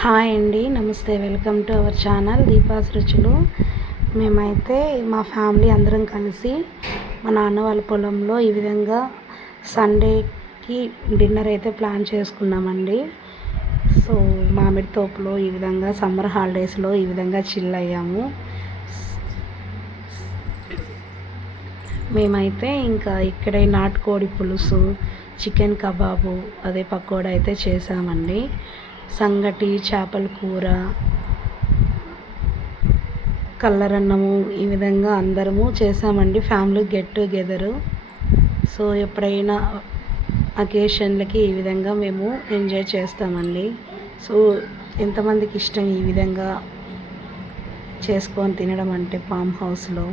Hi అండి నమస్తే. Welcome to our channel Deepa's రుచులు. మేమైతే మా ఫ్యామిలీ అందరం కలిసి మా నాన్న వాళ్ళ పొలంలో ఈ విధంగా సండేకి డిన్నర్ అయితే ప్లాన్ చేసుకున్నామండి. సో మామిడి తోపులో ఈ విధంగా సమ్మర్ హాలిడేస్లో ఈ విధంగా చిల్ అయ్యాము. మేమైతే ఇంకా ఇక్కడే నాటుకోడి పులుసు చికెన్ కబాబు అదే పకోడా అయితే చేసామండి. సంగటి చేపల కూర కల్లరన్నము ఈ విధంగా అందరము చేసామండి. Family get together. సో ఎప్పుడైనా అకేషన్లకి ఈ విధంగా మేము ఎంజాయ్ చేస్తామండి. సో ఎంతమందికి ఇష్టం ఈ విధంగా చేసుకొని తినడం అంటే ఫామ్ హౌస్లో.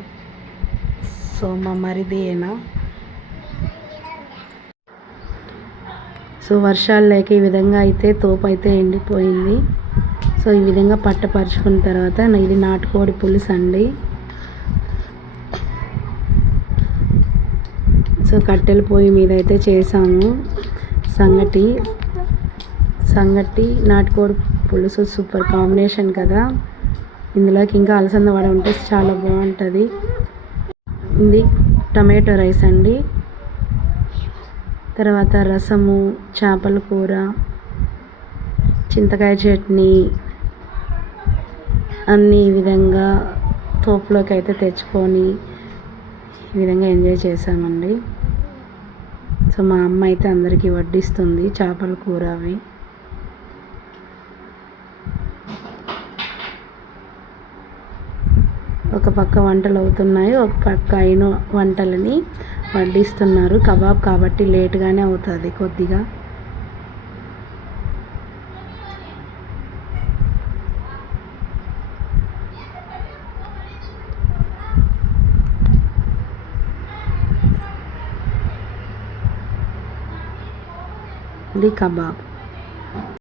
సో మా మరిది అయినా సో వర్షాలు లేక ఈ విధంగా అయితే తోపు అయితే ఎండిపోయింది. సో ఈ విధంగా పట్టపరుచుకున్న తర్వాత ఇది నాటుకోడి పులుసు అండి. సో కట్టెల పొయ్యి మీద అయితే చేసాము. సంగటి సంగటి నాటుకోడి పులుసు సూపర్ కాంబినేషన్ కదా. ఇందులోకి ఇంకా అలసంద వడ ఉంటే చాలా బాగుంటుంది. ఇది టమాటో రైస్ అండి. తర్వాత రసము చేపల కూర చింతకాయ చట్నీ అన్నీ ఈ విధంగా తోపులోకి అయితే తెచ్చుకొని ఈ విధంగా ఎంజాయ్ చేసామండి సో మా అమ్మ అయితే అందరికీ వడ్డిస్తుంది చేపల కూర అవి. ఒక పక్క వంటలు అవుతున్నాయి ఒక పక్క అయిన వంటలని వడ్డిస్తున్నారు కబాబ్ కాబట్టి లేట్గానే అవుతుంది కొద్దిగా. ఇది కబాబ్.